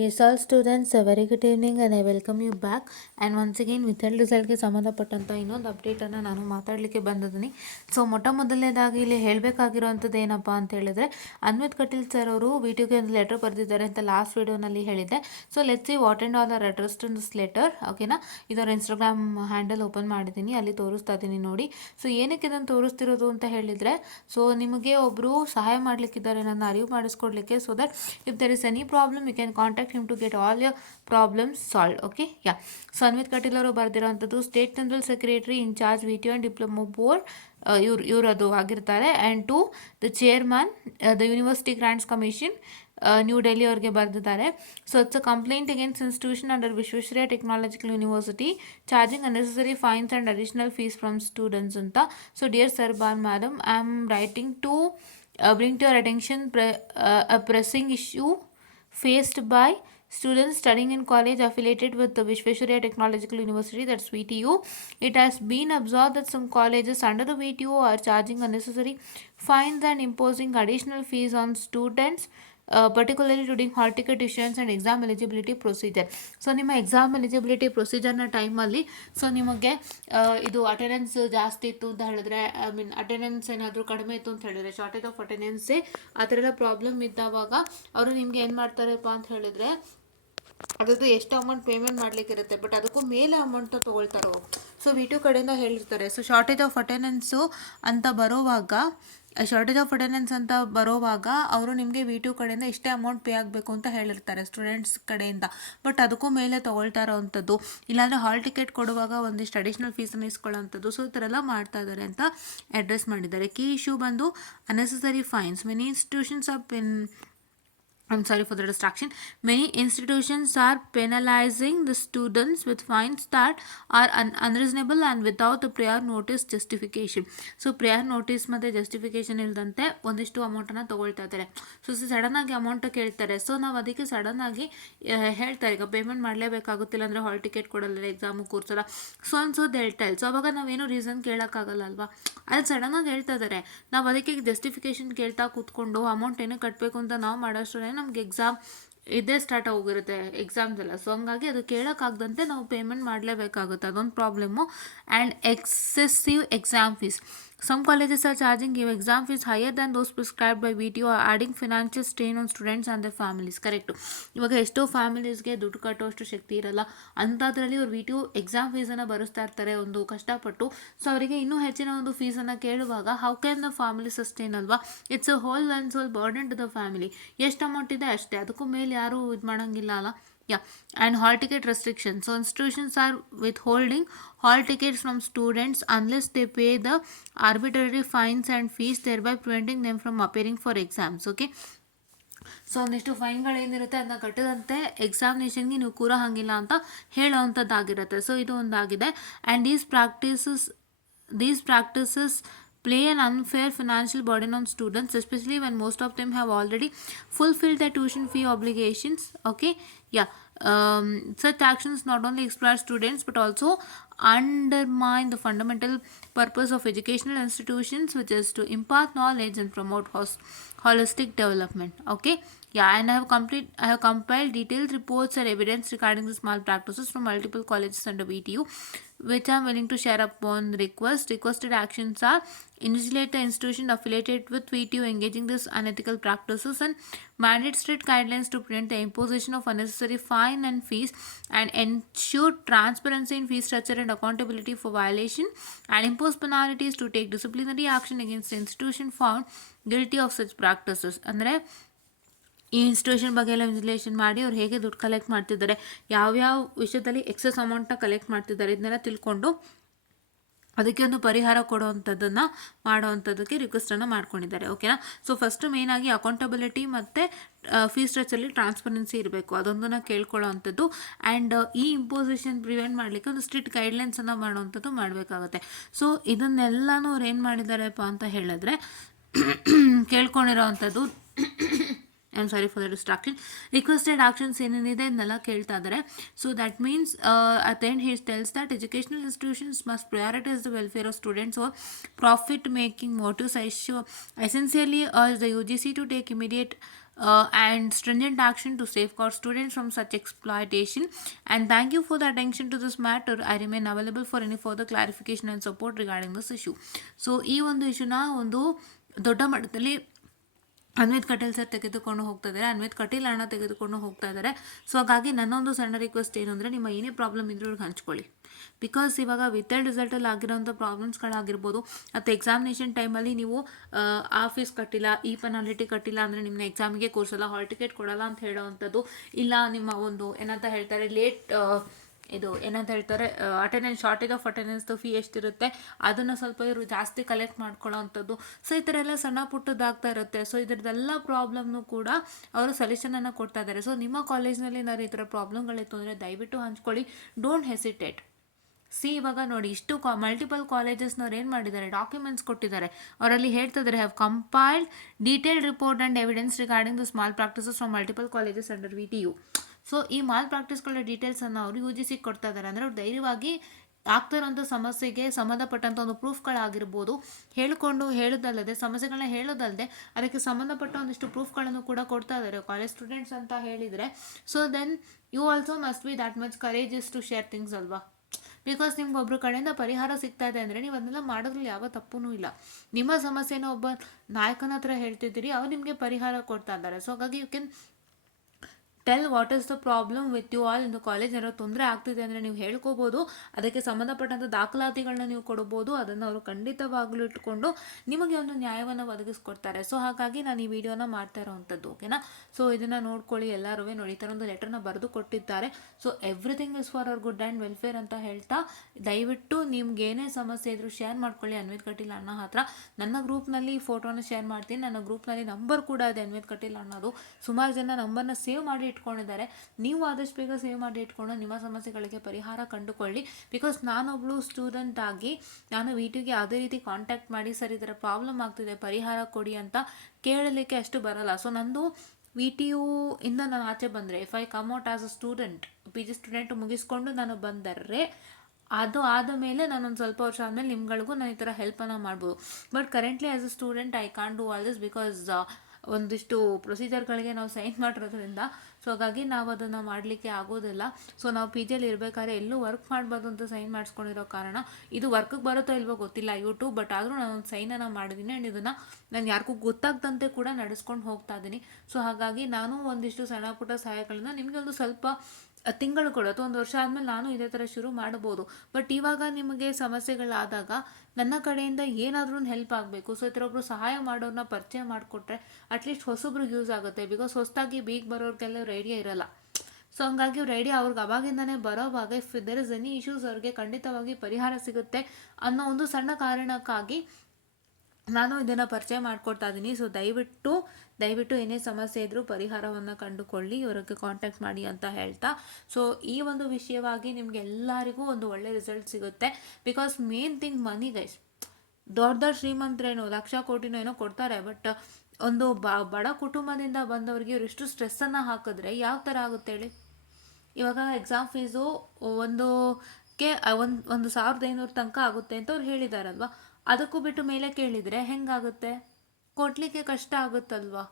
Yes, all students, a very good evening and I welcome you back. And once again, ವಿಥಲ್ ರಿಸಲ್ಟ್ಗೆ ಸಂಬಂಧಪಟ್ಟಂಥ ಇನ್ನೊಂದು ಅಪ್ಡೇಟನ್ನು ನಾನು ಮಾತಾಡಲಿಕ್ಕೆ ಬಂದಿದ್ದೀನಿ. ಸೊ ಮೊದಲನೇದಾಗಿ ಇಲ್ಲಿ ಹೇಳಬೇಕಾಗಿರೋವಂಥದ್ದು ಏನಪ್ಪ ಅಂತ ಹೇಳಿದ್ರೆ, ಅನ್ವಿತ್ ಕಟೀಲ್ ಸರ್ ಅವರು ವಿಟಿಯುಗೆ ಒಂದು ಲೆಟರ್ ಬರೆದಿದ್ದಾರೆ ಅಂತ ಲಾಸ್ಟ್ ವಿಡಿಯೋನಲ್ಲಿ ಹೇಳಿದ್ದೆ. So let's see what and all are address to this letter. ಓಕೆನಾ, ಇದರ ಇನ್ಸ್ಟಾಗ್ರಾಮ್ ಹ್ಯಾಂಡಲ್ ಓಪನ್ ಮಾಡಿದ್ದೀನಿ, ಅಲ್ಲಿ ತೋರಿಸ್ತಾ ಇದ್ದೀನಿ ನೋಡಿ. ಸೊ ಏನಕ್ಕೆ ಇದನ್ನು ತೋರಿಸ್ತಿರೋದು ಅಂತ ಹೇಳಿದರೆ, ಸೊ ನಿಮಗೆ ಒಬ್ಬರು ಸಹಾಯ ಮಾಡಲಿಕ್ಕಿದ್ದಾರೆ ನನ್ನ ಅರಿವು ಮಾಡಿಸ್ಕೊಡ್ಲಿಕ್ಕೆ. So that if there is any problem you can contact him to get all your problems solved. Okay, yeah. So Anvith Kateel ಅವರು ಬರೆದಿರೋಂಥದ್ದು state general secretary in charge VTU and diploma board, ಇವರು ಅದು ಆಗಿರ್ತಾರೆ. And to the chairman the university grants commission New Delhi ಅವ್ರಿಗೆ ಬರೆದಿದ್ದಾರೆ. So it's a complaint against institution under Visvesvaraya technological university charging unnecessary fines and additional fees from students ಅಂತ. So dear sir ಬಾನ್ madam, I am writing to bring to your attention a pressing issue faced by students studying in college affiliated with the Vishweshwarya Technological University, that's VTU. It has been observed that some colleges under the VTU are charging unnecessary fines and imposing additional fees on students, particularly during hall ticket issuance and exam eligibility procedure. So ನಿಮ್ಮ exam eligibility ಪ್ರೊಸೀಜರ್ನ ಟೈಮಲ್ಲಿ so ನಿಮಗೆ ಇದು attendance ಜಾಸ್ತಿ ಇತ್ತು ಅಂತ ಹೇಳಿದ್ರೆ, attendance ಏನಾದರೂ ಕಡಿಮೆ ಇತ್ತು ಅಂತ ಹೇಳಿದ್ರೆ, ಶಾರ್ಟೇಜ್ ಆಫ್ ಅಟೆಂಡೆನ್ಸೇ ಆ ಥರ ಎಲ್ಲ ಪ್ರಾಬ್ಲಮ್ ಇದ್ದಾವಾಗ ಅವರು ನಿಮಗೆ ಏನು ಮಾಡ್ತಾರಪ್ಪ ಅಂತ ಹೇಳಿದ್ರೆ, ಅದರದ್ದು ಎಷ್ಟು ಅಮೌಂಟ್ ಪೇಮೆಂಟ್ ಮಾಡಲಿಕ್ಕಿರುತ್ತೆ, ಬಟ್ ಅದಕ್ಕೂ ಮೇಲೆ ಅಮೌಂಟ್ನ ತೊಗೊಳ್ತಾರೋ. ಸೊ ವಿಟು ಕಡೆಯಿಂದ ಹೇಳಿರ್ತಾರೆ. ಸೊ ಶಾರ್ಟೇಜ್ ಆಫ್ ಅಟೆಂಡೆನ್ಸು ಅಂತ ಬರೋವಾಗ ಅವರು ನಿಮಗೆ ವಿಟು ಕಡೆಯಿಂದ ಇಷ್ಟೇ ಅಮೌಂಟ್ ಪೇ ಆಗಬೇಕು ಅಂತ ಹೇಳಿರ್ತಾರೆ ಸ್ಟೂಡೆಂಟ್ಸ್ ಕಡೆಯಿಂದ, ಬಟ್ ಅದಕ್ಕೂ ಮೇಲೆ ತೊಗೊಳ್ತಾರೋ ಅಂಥದ್ದು. ಇಲ್ಲಾಂದರೆ ಹಾಲ್ ಟಿಕೆಟ್ ಕೊಡುವಾಗ ಒಂದಿಷ್ಟು ಅಡಿಷ್ನಲ್ ಫೀಸನ್ನು ಇಸ್ಕೊಳ್ಳೋವಂಥದ್ದು. ಸೊ ಈ ಥರ ಎಲ್ಲ ಮಾಡ್ತಾ ಇದ್ದಾರೆ ಅಂತ ಅಡ್ರೆಸ್ ಮಾಡಿದ್ದಾರೆ. ಕೀ ಇಶ್ಯೂ ಬಂದು unnecessary fines. Many institutions of I'm sorry for the distraction. Many institutions are penalizing the students with fines that are unreasonable and without the prior notice justification. So prior notice ಮತ್ತು justification ಇಲ್ಲದಂತೆ ಒಂದಿಷ್ಟು ಅಮೌಂಟನ್ನು ತೊಗೊಳ್ತಾ ಇದ್ದಾರೆ. So ಸಡನ್ನಾಗಿ amount ಕೇಳ್ತಾರೆ. So ನಾವು ಅದಕ್ಕೆ ಸಡನ್ನಾಗಿ ಹೇಳ್ತಾರೆ, ಈಗ ಪೇಮೆಂಟ್ ಮಾಡಲೇಬೇಕಾಗುತ್ತಿಲ್ಲ ಅಂದರೆ ಹಾಲ್ ಟಿಕೆಟ್ ಕೊಡಲ್ಲ, ಎಕ್ಸಾಮು ಕೂರ್ಸಲ್ಲ, ಸೊ ಅನ್ಸೋದು ಹೇಳ್ತಾರೆ. ಸೊ ಅವಾಗ ನಾವೇನು ರೀಸನ್ ಕೇಳೋಕ್ಕಾಗಲ್ಲ ಅಲ್ವಾ, ಅದು ಸಡನ್ನಾಗಿ ಹೇಳ್ತಾ ಇದ್ದಾರೆ. ನಾವು ಅದಕ್ಕೆ ಜಸ್ಟಿಫಿಕೇಷನ್ ಕೇಳ್ತಾ ಕೂತ್ಕೊಂಡು ಅಮೌಂಟ್ ಏನೋ ಕಟ್ಟಬೇಕು ಅಂತ ನಾವು ಮಾಡೋಷ್ಟೇ ನಮಗೆ ಎಕ್ಸಾಮ್ ಇದೇ ಸ್ಟಾರ್ಟ್ ಆಗೋಗಿರುತ್ತೆ, ಎಕ್ಸಾಮ್ಸ್ ಎಲ್ಲ. ಸೊ ಹಂಗಾಗಿ ಅದು ಕೇಳೋಕ್ಕಾಗದಂತೆ ನಾವು ಪೇಮೆಂಟ್ ಮಾಡಲೇಬೇಕಾಗುತ್ತೆ, ಅದೊಂದು problem. And excessive exam fees. Some colleges are charging exam fees higher than those prescribed by VTU, adding financial strain on students and their families. Correct. ಇವಾಗ ಎಷ್ಟೋ ಫ್ಯಾಮಿಲೀಸ್ಗೆ ದುಡ್ಡು ಕಟ್ಟೋಷ್ಟು ಶಕ್ತಿ ಇರಲ್ಲ, ಅಂಥದ್ರಲ್ಲಿ ಅವ್ರು VTU ಎಕ್ಸಾಮ್ ಫೀಸನ್ನು ಬರೆಸ್ತಾ ಇರ್ತಾರೆ ಒಂದು ಕಷ್ಟಪಟ್ಟು. ಸೊ ಅವರಿಗೆ ಇನ್ನೂ ಹೆಚ್ಚಿನ ಒಂದು ಫೀಸನ್ನು ಕೇಳುವಾಗ how can the family sustain ಅಲ್ವಾ. It's a whole and sole burden to the family. ಎಷ್ಟು ಅಮೌಂಟ್ ಇದೆ ಅಷ್ಟೇ, ಅದಕ್ಕೂ ಮೇಲೆ ಯಾರೂ ಇದು ಮಾಡೋಂಗಿಲ್ಲ ಅಲ್ಲ. Yeah, and hall ticket restrictions. So institutions are withholding hall tickets from students unless they pay the arbitrary fines and fees, thereby preventing them from appearing for exams. Okay. So ಒಂದಿಷ್ಟು ಫೈನ್ಗಳೇನಿರುತ್ತೆ ಅದನ್ನ ಕಟ್ಟದಂತೆ ಎಕ್ಸಾಮಿನೇಷನ್ಗೆ ನೀವು ಕೂರೋ ಹಾಗಿಲ್ಲ ಅಂತ ಹೇಳೋವಂಥದ್ದಾಗಿರುತ್ತೆ. ಸೊ ಇದು ಒಂದಾಗಿದೆ. And these practices play an unfair financial burden on students, especially when most of them have already fulfilled their tuition fee obligations. Okay, yeah. Such actions not only exploit students but also undermine the fundamental purpose of educational institutions, which is to impart knowledge and promote holistic development. Okay, yeah. And I have compiled detailed reports and evidence regarding these malpractices from multiple colleges under VTU, which I am willing to share upon request. Requested actions are: initiate the institution affiliated with VTU engaging these unethical practices, and mandate strict guidelines to prevent the imposition of unnecessary fine and fees, and ensure transparency in fee structure and accountability for violation, and impose penalties to take disciplinary action against the institution found guilty of such practices. ಅಂದರೆ ಈ institution ಬಗ್ಗೆ ಎಲ್ಲ investigation ಮಾಡಿ ಅವ್ರು ಹೇಗೆ ದುಡ್ಡು collect ಮಾಡ್ತಿದ್ದಾರೆ, ಯಾವ್ಯಾವ ವಿಷಯದಲ್ಲಿ ಎಕ್ಸೆಸ್ ಅಮೌಂಟ್ನ ಕಲೆಕ್ಟ್ ಮಾಡ್ತಿದ್ದಾರೆ, ಇದನ್ನೆಲ್ಲ ತಿಳ್ಕೊಂಡು ಅದಕ್ಕೆ ಒಂದು ಪರಿಹಾರ ಕೊಡುವಂಥದ್ದನ್ನು ಮಾಡೋವಂಥದ್ದಕ್ಕೆ ರಿಕ್ವೆಸ್ಟನ್ನು ಮಾಡ್ಕೊಂಡಿದ್ದಾರೆ. ಓಕೆನಾ. ಸೊ ಫಸ್ಟು ಮೇಯ್ನಾಗಿ ಅಕೌಂಟಬಿಲಿಟಿ ಮತ್ತು ಫೀಸ್ ಸ್ಟ್ರಕ್ಚರಲ್ಲಿ ಟ್ರಾನ್ಸ್ಪರೆನ್ಸಿ ಇರಬೇಕು, ಅದೊಂದನ್ನು ಕೇಳ್ಕೊಳ್ಳೋವಂಥದ್ದು. ಆ್ಯಂಡ್ ಈ ಇಂಪೋಸಿಷನ್ ಪ್ರಿವೆಂಟ್ ಮಾಡಲಿಕ್ಕೆ ಒಂದು ಸ್ಟ್ರಿಕ್ಟ್ ಗೈಡ್ಲೈನ್ಸನ್ನು ಮಾಡೋವಂಥದ್ದು ಮಾಡಬೇಕಾಗುತ್ತೆ. ಸೊ ಇದನ್ನೆಲ್ಲನೂ ಅವ್ರು ಏನು ಮಾಡಿದ್ದಾರಪ್ಪ ಅಂತ ಹೇಳಿದ್ರೆ ಕೇಳ್ಕೊಂಡಿರೋವಂಥದ್ದು. I am sorry for the distraction. Requested actions ಏನೇನಿದೆ ಇದನ್ನೆಲ್ಲ ಕೇಳ್ತಾ ಇದ್ದಾರೆ. So that means at end he tells that educational institutions must prioritise the welfare of students or profit making motives. Essentially urge the UGC to take immediate and stringent action to safeguard students from such exploitation. And thank you for the attention to this matter. I remain available for any further clarification and support regarding this issue. So ಈ ಒಂದು ಇಶ್ಯೂನ ಒಂದು ದೊಡ್ಡ ಮಟ್ಟದಲ್ಲಿ Anvith Kateel sir ತೆಗೆದುಕೊಂಡು ಹೋಗ್ತಾ ಇದ್ದಾರೆ, ಅನ್ವಿತ್ ಕಟೀಲ್ ಅಣ್ಣ ತೆಗೆದುಕೊಂಡು ಹೋಗ್ತಾ ಇದ್ದಾರೆ. ಸೊ ಹಾಗಾಗಿ ನನ್ನೊಂದು ಸಣ್ಣ ರಿಕ್ವೆಸ್ಟ್ ಏನು ಅಂದರೆ, ನಿಮ್ಮ ಏನೇ ಪ್ರಾಬ್ಲಮ್ ಇದ್ರೂ ಅವ್ರಿಗೆ ಹಂಚ್ಕೊಳ್ಳಿ. ಬಿಕಾಸ್ ಇವಾಗ ವಿತೌಟ್ ರಿಸಲ್ಟಲ್ಲಿ ಆಗಿರೋಂಥ ಪ್ರಾಬ್ಲಮ್ಸ್ಗಳಾಗಿರ್ಬೋದು, ಅಥವಾ ಎಕ್ಸಾಮಿನೇಷನ್ ಟೈಮಲ್ಲಿ ನೀವು ಆ ಫೀಸ್ ಕಟ್ಟಿಲ್ಲ, ಈ ಪೆನಾಲ್ಟಿ ಕಟ್ಟಿಲ್ಲ ಅಂದರೆ ನಿಮ್ಮನ್ನ ಎಕ್ಸಾಮಿಗೆ ಕೂರಿಸಲ್ಲ, ಹಾಲ್ ಟಿಕೆಟ್ ಕೊಡಲ್ಲ ಅಂತ ಹೇಳೋವಂಥದ್ದು, ಇಲ್ಲ ನಿಮ್ಮ ಒಂದು ಏನಂತ ಹೇಳ್ತಾರೆ ಲೇಟ್ ಇದು ಏನಂತ ಹೇಳ್ತಾರೆ ಅಟೆಂಡೆನ್ಸ್, ಶಾರ್ಟೇಜ್ ಆಫ್ ಅಟೆಂಡೆನ್ಸ್ದು ಫೀ ಎಷ್ಟಿರುತ್ತೆ ಅದನ್ನು ಸ್ವಲ್ಪ ಇವರು ಜಾಸ್ತಿ ಕಲೆಕ್ಟ್ ಮಾಡ್ಕೊಳ್ಳೋ ಅಂಥದ್ದು. ಸೊ ಈ ಥರ ಎಲ್ಲ ಸಣ್ಣ ಪುಟ್ಟದಾಗ್ತಾ ಇರುತ್ತೆ. ಸೊ ಇದರದ್ದೆಲ್ಲ ಪ್ರಾಬ್ಲಮ್ನು ಕೂಡ ಅವರು ಸೊಲ್ಯೂಷನನ್ನು ಕೊಡ್ತಾ ಇದ್ದಾರೆ. ಸೊ ನಿಮ್ಮ ಕಾಲೇಜ್ನಲ್ಲಿ ಏನಾದ್ರು ಈ ಥರ ಪ್ರಾಬ್ಲಮ್ಗಳಿತ್ತು ಅಂದರೆ ದಯವಿಟ್ಟು ಹಂಚ್ಕೊಳ್ಳಿ, ಡೋಂಟ್ ಹೆಸಿಟೇಟ್. ಇವಾಗ ನೋಡಿ, ಇಷ್ಟು ಮಲ್ಟಿಪಲ್ ಕಾಲೇಜಸ್ನವ್ರು ಏನು ಮಾಡಿದ್ದಾರೆ, ಡಾಕ್ಯುಮೆಂಟ್ಸ್ ಕೊಟ್ಟಿದ್ದಾರೆ. ಅವರಲ್ಲಿ ಹೇಳ್ತಿದ್ದಾರೆ, have compiled detailed report and evidence regarding the small practices from multiple colleges under VTU. So ಈ ಮಾಲ್ ಪ್ರಾಕ್ಟೀಸ್ಗಳ ಡೀಟೇಲ್ಸನ್ನು ಅವರು UGC ಕೊಡ್ತಾ ಇದ್ದಾರೆ. ಅಂದರೆ ಅವ್ರು ಧೈರ್ಯವಾಗಿ ಆಗ್ತಾ ಇರೋಂಥ ಸಮಸ್ಯೆಗೆ ಸಂಬಂಧಪಟ್ಟಂಥ ಒಂದು ಪ್ರೂಫ್ಗಳಾಗಿರ್ಬೋದು ಹೇಳೋದಲ್ಲದೆ, ಸಮಸ್ಯೆಗಳನ್ನ ಹೇಳೋದಲ್ಲದೆ ಅದಕ್ಕೆ ಸಂಬಂಧಪಟ್ಟ ಒಂದಿಷ್ಟು ಪ್ರೂಫ್ಗಳನ್ನು ಕೂಡ ಕೊಡ್ತಾ ಇದ್ದಾರೆ ಕಾಲೇಜ್ ಸ್ಟೂಡೆಂಟ್ಸ್ ಅಂತ ಹೇಳಿದರೆ. So then you also must be that much courageous to share things ಅಲ್ವಾ. ಬಿಕಾಸ್ ನಿಮ್ಗೆ ಒಬ್ಬರ ಕಡೆಯಿಂದ ಪರಿಹಾರ ಸಿಗ್ತಾ ಇದೆ ಅಂದರೆ ನೀವು ಅದನ್ನೆಲ್ಲ ಮಾಡೋದ್ರಲ್ಲಿ ಯಾವ ತಪ್ಪೂ ಇಲ್ಲ. ನಿಮ್ಮ ಸಮಸ್ಯೆನ ಒಬ್ಬ ನಾಯಕನ ಹತ್ರ ಹೇಳ್ತಿದ್ದೀರಿ, ಅವ್ರು ನಿಮಗೆ ಪರಿಹಾರ ಕೊಡ್ತಾ ಇದ್ದಾರೆ. ಸೊ ಹಾಗಾಗಿ you can tell what is the problem with you all in the college. ಏನೋ ತೊಂದರೆ ಆಗ್ತಿದೆ ಅಂದರೆ ನೀವು ಹೇಳ್ಕೋಬೋದು, ಅದಕ್ಕೆ ಸಂಬಂಧಪಟ್ಟಂಥ ದಾಖಲಾತಿಗಳನ್ನ ನೀವು ಕೊಡ್ಬೋದು. ಅದನ್ನು ಅವರು ಖಂಡಿತವಾಗ್ಲೂ ಇಟ್ಕೊಂಡು ನಿಮಗೆ ಒಂದು ನ್ಯಾಯವನ್ನು ಒದಗಿಸ್ಕೊಡ್ತಾರೆ. ಸೊ ಹಾಗಾಗಿ ನಾನು ಈ ವಿಡಿಯೋನ ಮಾಡ್ತಾ ಇರೋವಂಥದ್ದು, ಓಕೆನಾ. ಸೊ ಇದನ್ನು ನೋಡ್ಕೊಳ್ಳಿ ಎಲ್ಲರೂ. ನೋಡಿ, ಈ ಥರ ಒಂದು ಲೆಟರ್ನ ಬರೆದು ಕೊಟ್ಟಿದ್ದಾರೆ. So everything is for our good and welfare ಅಂತ ಹೇಳ್ತಾ, ದಯವಿಟ್ಟು ನಿಮ್ಗೆ ಏನೇ ಸಮಸ್ಯೆ ಇದ್ರೂ ಶೇರ್ ಮಾಡ್ಕೊಳ್ಳಿ ಅನ್ವಿತ್ ಕಟೀಲ್ ಅಣ್ಣ ಹತ್ರ. ನನ್ನ ಗ್ರೂಪ್ನಲ್ಲಿ ಫೋಟೋನ ಶೇರ್ ಮಾಡ್ತೀನಿ. ನನ್ನ ಗ್ರೂಪ್ನಲ್ಲಿ ನಂಬರ್ ಕೂಡ ಇದೆ ಅನ್ವಿತ್ ಕಟೀಲ್ ಅಣ್ಣದು. ಸುಮಾರು ಜನ ನಂಬರ್ನ ಸೇವ್ ಮಾಡಿ ಇಟ್ಕೊಂಡಿದ್ದಾರೆ. ನೀವು ಆದಷ್ಟು ಬೇಗ ಸೇವ್ ಮಾಡಿ ಇಟ್ಕೊಂಡು ನಿಮ್ಮ ಸಮಸ್ಯೆಗಳಿಗೆ ಪರಿಹಾರ ಕಂಡುಕೊಳ್ಳಿ. ಬಿಕಾಸ್ ನಾನೊಬ್ಳು ಸ್ಟೂಡೆಂಟ್ ಆಗಿ ನಾನು VTUಗೆ ಯಾವುದೇ ರೀತಿ ಕಾಂಟ್ಯಾಕ್ಟ್ ಮಾಡಿ ಸರ್ ಈ ಥರ ಪ್ರಾಬ್ಲಮ್ ಆಗ್ತಿದೆ ಪರಿಹಾರ ಕೊಡಿ ಅಂತ ಕೇಳಲಿಕ್ಕೆ ಅಷ್ಟು ಬರಲ್ಲ. ಸೊ ನಂದು VTU ಇಂದ ನಾನು ಆಚೆ ಬಂದರೆ, if I come out as a student, PG student ಮುಗಿಸ್ಕೊಂಡು ನಾನು ಬಂದರೆ, ಅದು ಆದ ಮೇಲೆ ನಾನೊಂದು ಸ್ವಲ್ಪ ವರ್ಷ ಆದಮೇಲೆ ನಿಮ್ಗಳಿಗೂ ನಾನು ಈ ಥರ ಹೆಲ್ಪನ್ನು ಮಾಡ್ಬೋದು. But currently as a student I can't do all this because ಒಂದಿಷ್ಟು ಪ್ರೊಸೀಜರ್ಗಳಿಗೆ ನಾವು ಸೈನ್ ಮಾಡಿರೋದ್ರಿಂದ. ಸೊ ಹಾಗಾಗಿ ನಾವು ಅದನ್ನು ಮಾಡಲಿಕ್ಕೆ ಆಗೋದಿಲ್ಲ. ಸೊ ನಾವು PGಯಲ್ಲಿ ಇರಬೇಕಾದ್ರೆ ಎಲ್ಲೂ ವರ್ಕ್ ಮಾಡಬಾರ್ದು ಅಂತ ಸೈನ್ ಮಾಡಿಸ್ಕೊಂಡಿರೋ ಕಾರಣ, ಇದು ವರ್ಕಿಗೆ ಬರುತ್ತೋ ಇಲ್ವೋ ಗೊತ್ತಿಲ್ಲ ಯೂಟ್ಯೂಬ್, ಬಟ್ ಆದರೂ ನಾನು ಒಂದು ಸೈನನ್ನು ಮಾಡಿದ್ದೀನಿ. ಆ್ಯಂಡ್ ಇದನ್ನು ನಾನು ಯಾರಿಗೂ ಗೊತ್ತಾಗ್ದಂತೆ ಕೂಡ ನಡೆಸ್ಕೊಂಡು ಹೋಗ್ತಾ ಇದ್ದೀನಿ. ಸೊ ಹಾಗಾಗಿ ನಾನು ಒಂದಿಷ್ಟು ಸಣ್ಣ ಪುಟ್ಟ ಸಹಾಯಗಳನ್ನ ನಿಮಗೆ ಒಂದು ಸ್ವಲ್ಪ ತಿಂಗಳು ಕೂಡ ಅಥವಾ ಒಂದು ವರ್ಷ ಆದಮೇಲೆ ನಾನು ಇದೇ ಥರ ಶುರು ಮಾಡ್ಬೋದು. ಬಟ್ ಇವಾಗ ನಿಮಗೆ ಸಮಸ್ಯೆಗಳಾದಾಗ ನನ್ನ ಕಡೆಯಿಂದ ಏನಾದರೂ ಒಂದು ಹೆಲ್ಪ್ ಆಗಬೇಕು. ಸೊ ಈ ಥರ ಒಬ್ಬರು ಸಹಾಯ ಮಾಡೋರನ್ನ ಪರಿಚಯ ಮಾಡಿಕೊಟ್ರೆ ಅಟ್ಲೀಸ್ಟ್ ಹೊಸೊಬ್ರಿಗೆ ಯೂಸ್ ಆಗುತ್ತೆ. ಬಿಕಾಸ್ ಹೊಸದಾಗಿ ಬೀಗ ಬರೋರಿಗೆಲ್ಲ ಐಡಿಯಾ ಇರಲ್ಲ. ಸೊ ಹಂಗಾಗಿ ಅವ್ರ ಐಡಿಯಾ ಅವ್ರಿಗೆ ಅವಾಗಿಂದನೇ ಬರೋವಾಗ if there is any issues ಅವ್ರಿಗೆ ಖಂಡಿತವಾಗಿ ಪರಿಹಾರ ಸಿಗುತ್ತೆ ಅನ್ನೋ ಒಂದು ಸಣ್ಣ ಕಾರಣಕ್ಕಾಗಿ ನಾನು ಇದನ್ನು ಪರಿಚಯ ಮಾಡಿಕೊಡ್ತಾ ಇದ್ದೀನಿ. ಸೊ ದಯವಿಟ್ಟು ಏನೇ ಸಮಸ್ಯೆ ಇದ್ದರೂ ಪರಿಹಾರವನ್ನು ಕಂಡುಕೊಳ್ಳಿ, ಇವರಿಗೆ ಕಾಂಟ್ಯಾಕ್ಟ್ ಮಾಡಿ ಅಂತ ಹೇಳ್ತಾ, ಸೊ ಈ ಒಂದು ವಿಷಯವಾಗಿ ನಿಮಗೆ ಎಲ್ಲರಿಗೂ ಒಂದು ಒಳ್ಳೆ ರಿಸಲ್ಟ್ ಸಿಗುತ್ತೆ. Because main thing money guys. ದೊಡ್ಡ ಶ್ರೀಮಂತರೇನೋ ಲಕ್ಷ ಕೋಟಿನೋ ಏನೋ ಕೊಡ್ತಾರೆ, ಬಟ್ ಒಂದು ಬಡ ಕುಟುಂಬದಿಂದ ಬಂದವರಿಗೆ ಇವರಿಷ್ಟು ಸ್ಟ್ರೆಸ್ಸನ್ನು ಹಾಕಿದ್ರೆ ಯಾವ ಥರ ಆಗುತ್ತೆ ಹೇಳಿ. ಇವಾಗ ಎಕ್ಸಾಮ್ ಫೀಸು ಒಂದು 1,500 ತನಕ ಆಗುತ್ತೆ ಅಂತ ಅವ್ರು ಹೇಳಿದಾರಲ್ವ, ಅದಕ್ಕೂ ಬಿಟ್ಟು ಮೇಲೆ ಕೇಳಿದರೆ ಹೆಂಗಾಗುತ್ತೆ, ಕೊಡಲಿಕ್ಕೆ ಕಷ್ಟ ಆಗುತ್ತಲ್ವಾ.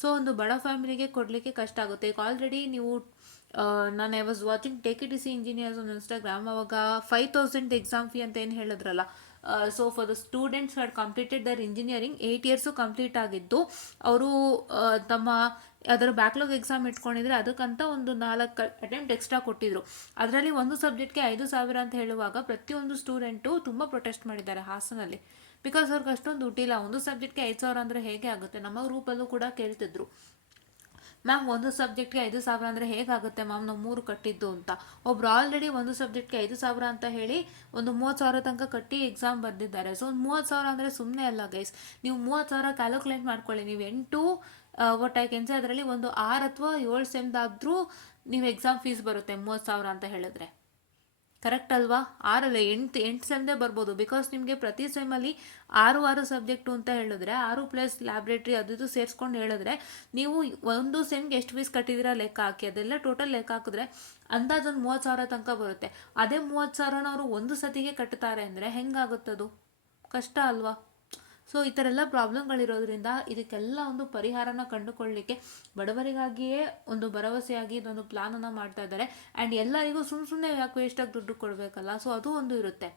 ಸೊ ಒಂದು ಬಡ ಫ್ಯಾಮಿಲಿಗೆ ಕೊಡಲಿಕ್ಕೆ ಕಷ್ಟ ಆಗುತ್ತೆ. ಈಗ ಆಲ್ರೆಡಿ ನೀವು ನಾನು I was watching TKTC engineers on Instagram, ಅವಾಗ 5,000 ಎಕ್ಸಾಮ್ ಫೀ ಅಂತ ಏನು ಹೇಳಿದ್ರಲ್ಲ. So for the students had completed their engineering 8 years complete ಆಗಿದ್ದು, ಅವರು ತಮ್ಮ ಅದರ ಬ್ಯಾಕ್ಲಾಗ್ ಎಕ್ಸಾಮ್ ಇಟ್ಕೊಂಡಿದ್ರೆ ಅದಕ್ಕಂತ ಒಂದು 4 ಅಟೆಂಪ್ಟ್ ಎಕ್ಸ್ಟ್ರಾ ಕೊಟ್ಟಿದ್ರು. ಅದರಲ್ಲಿ ಒಂದು ಸಬ್ಜೆಕ್ಟ್ಗೆ 5,000 ಅಂತ ಹೇಳುವಾಗ ಪ್ರತಿಯೊಂದು ಸ್ಟೂಡೆಂಟು ತುಂಬ ಪ್ರೊಟೆಸ್ಟ್ ಮಾಡಿದ್ದಾರೆ ಹಾಸನಲ್ಲಿ. ಬಿಕಾಸ್ ಅವ್ರಿಗೆ ಅಷ್ಟೊಂದು ದುಡ್ಡಿಲ್ಲ. ಒಂದು ಸಬ್ಜೆಕ್ಟ್ಗೆ 5,000 ಅಂದರೆ ಹೇಗೆ ಆಗುತ್ತೆ. ನಮ್ಮ ಗ್ರೂಪಲ್ಲೂ ಕೂಡ ಕೇಳ್ತಿದ್ರು, ಮ್ಯಾಮ್ ಒಂದು ಸಬ್ಜೆಕ್ಟ್ಗೆ 5,000 ಅಂದರೆ ಹೇಗಾಗುತ್ತೆ ಮ್ಯಾಮ್, ನಾವು 3 ಕಟ್ಟಿದ್ದು ಅಂತ. ಒಬ್ರು ಆಲ್ರೆಡಿ ಒಂದು ಸಬ್ಜೆಕ್ಟ್ಗೆ 5,000 ಅಂತ ಹೇಳಿ ಒಂದು 30,000 ತನಕ ಕಟ್ಟಿ ಎಕ್ಸಾಮ್ ಬರೆದಿದ್ದಾರೆ. ಸೊ ಒಂದು 30,000 ಅಂದರೆ ಸುಮ್ಮನೆ ಅಲ್ಲ ಗೈಸ್. ನೀವು 30,000 ಕ್ಯಾಲ್ಕುಲೇಟ್ ಮಾಡ್ಕೊಳ್ಳಿ. ನೀವು 8 ಒಟ್ಟು ಐಕೆನ್ಸೆ ಅದರಲ್ಲಿ ಒಂದು 6 ಅಥವಾ 7 ಸೆಮ್ದಾದ್ರೂ ನೀವು ಎಕ್ಸಾಮ್ ಫೀಸ್ ಬರುತ್ತೆ 30,000 ಅಂತ ಹೇಳಿದ್ರೆ. ಕರೆಕ್ಟ್ ಅಲ್ವಾ? 6 ಅಲ್ಲ 8 ಸೆಮ್ದೇ ಬರ್ಬೋದು. ಬಿಕಾಸ್ ನಿಮಗೆ ಪ್ರತಿ ಸೆಮ್ಮಲ್ಲಿ 6 ಸಬ್ಜೆಕ್ಟು ಅಂತ ಹೇಳಿದ್ರೆ 6 ಪ್ಲಸ್ ಲ್ಯಾಬ್ರೇಟ್ರಿ ಅದು ಸೇರಿಸ್ಕೊಂಡು ಹೇಳಿದ್ರೆ ನೀವು ಒಂದು ಸೆಮ್ಗೆ ಎಷ್ಟು ಫೀಸ್ ಕಟ್ಟಿದ್ದೀರಾ ಲೆಕ್ಕ ಹಾಕಿ. ಅದೆಲ್ಲ ಟೋಟಲ್ ಲೆಕ್ಕ ಹಾಕಿದ್ರೆ ಅಂದಾಜು ಒಂದು 30,000 ತನಕ ಬರುತ್ತೆ. ಅದೇ 30,000 ಅವರು ಒಂದು ಸತಿಗೆ ಕಟ್ತಾರೆ ಅಂದರೆ ಹೆಂಗಾಗುತ್ತದು? ಕಷ್ಟ ಅಲ್ವಾ? ಸೊ ಈ ಥರ ಎಲ್ಲ ಪ್ರಾಬ್ಲಮ್ಗಳಿರೋದ್ರಿಂದ ಇದಕ್ಕೆಲ್ಲ ಒಂದು ಪರಿಹಾರನ ಕಂಡುಕೊಳ್ಳಲಿಕ್ಕೆ ಬಡವರಿಗಾಗಿಯೇ ಒಂದು ಭರವಸೆಯಾಗಿ ಇದೊಂದು ಪ್ಲಾನನ್ನು ಮಾಡ್ತಾ ಇದ್ದಾರೆ. ಆ್ಯಂಡ್ ಎಲ್ಲರಿಗೂ ಸುಮ್ಮನೆ ಯಾಕೆ ವೇಸ್ಟಾಗಿ ದುಡ್ಡು ಕೊಡಬೇಕಲ್ಲ, ಸೊ ಅದು ಒಂದು ಇರುತ್ತೆ.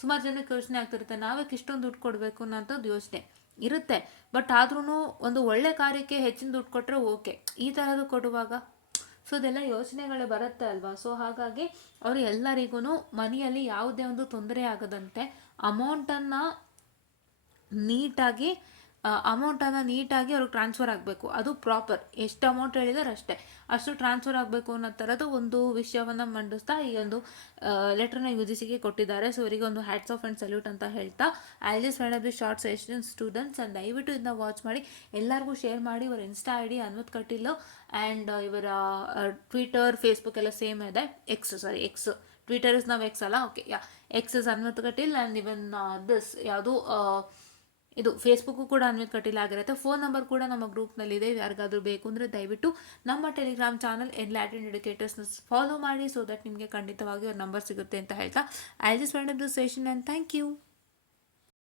ಸುಮಾರು ಜನಕ್ಕೆ ಯೋಚನೆ ಆಗ್ತಿರುತ್ತೆ, ನಾವಕ್ಕೆ ಇಷ್ಟೊಂದು ದುಡ್ಡು ಕೊಡಬೇಕು ಅನ್ನೋಂಥದ್ದು ಯೋಚನೆ ಇರುತ್ತೆ. ಬಟ್ ಆದ್ರೂ ಒಂದು ಒಳ್ಳೆ ಕಾರ್ಯಕ್ಕೆ ಹೆಚ್ಚಿನ ದುಡ್ಡು ಕೊಟ್ಟರೆ ಓಕೆ, ಈ ಥರದ್ದು ಕೊಡುವಾಗ ಸೊ ಇದೆಲ್ಲ ಯೋಚನೆಗಳೇ ಬರುತ್ತೆ ಅಲ್ವಾ. ಸೊ ಹಾಗಾಗಿ ಅವರು ಎಲ್ಲರಿಗೂ ಮನೆಯಲ್ಲಿ ಯಾವುದೇ ಒಂದು ತೊಂದರೆ ಆಗದಂತೆ ಅಮೌಂಟನ್ನು ನೀಟಾಗಿ ಅವ್ರಿಗೆ ಟ್ರಾನ್ಸ್ಫರ್ ಆಗಬೇಕು. ಅದು ಪ್ರಾಪರ್ ಎಷ್ಟು ಅಮೌಂಟ್ ಹೇಳಿದಾರೆ ಅಷ್ಟು ಟ್ರಾನ್ಸ್ಫರ್ ಆಗಬೇಕು ಅನ್ನೋ ಥರದ್ದು ಒಂದು ವಿಷಯವನ್ನು ಮಂಡಿಸ್ತಾ ಈ ಒಂದು ಲೆಟ್ರನ್ನ UGCಗೆ ಕೊಟ್ಟಿದ್ದಾರೆ. ಸೊ ಇವರಿಗೆ ಒಂದು ಹ್ಯಾಟ್ಸ್ ಆಫ್ ಆ್ಯಂಡ್ ಸಲ್ಯೂಟ್ ಅಂತ ಹೇಳ್ತಾ, I just find up the short session students and ದಯವಿಟ್ಟು ಇದನ್ನ ವಾಚ್ ಮಾಡಿ, ಎಲ್ಲರಿಗೂ ಶೇರ್ ಮಾಡಿ. ಇವರ insta ID Anvith Kateel and ಇವರ ಟ್ವಿಟರ್ ಫೇಸ್ಬುಕ್ ಎಲ್ಲ ಸೇಮ್ ಇದೆ. ಎಕ್ಸ್ ಟ್ವಿಟರ್ ಇಸ್ ನಾವು ಎಕ್ಸ್ ಅಲ್ಲ, okay yeah, X is Anvith Kateel and even this ಯಾವುದು ಇದು ಫೇಸ್ಬುಕ್ಕು ಕೂಡ ಅನ್ವಿತ್ ಕಟೀಲ್ ಆಗಿರುತ್ತೆ. ಫೋನ್ ನಂಬರ್ ಕೂಡ ನಮ್ಮ ಗ್ರೂಪ್ನಲ್ಲಿದೆ, ಯಾರಿಗಾದ್ರೂ ಬೇಕು ಅಂದರೆ ದಯವಿಟ್ಟು ನಮ್ಮ ಟೆಲಿಗ್ರಾಮ್ ಚಾನಲ್ ಎನ್ಲೈಟೆಂಡ್ ಎಡ್ಯುಕೇಟರ್ಸ್ನ ಫಾಲೋ ಮಾಡಿ. ಸೊ ದಟ್ ನಿಮಗೆ ಖಂಡಿತವಾಗಿ ಅವ್ರ ನಂಬರ್ ಸಿಗುತ್ತೆ ಅಂತ ಹೇಳ್ತಾ, I just wind up this session and thank you.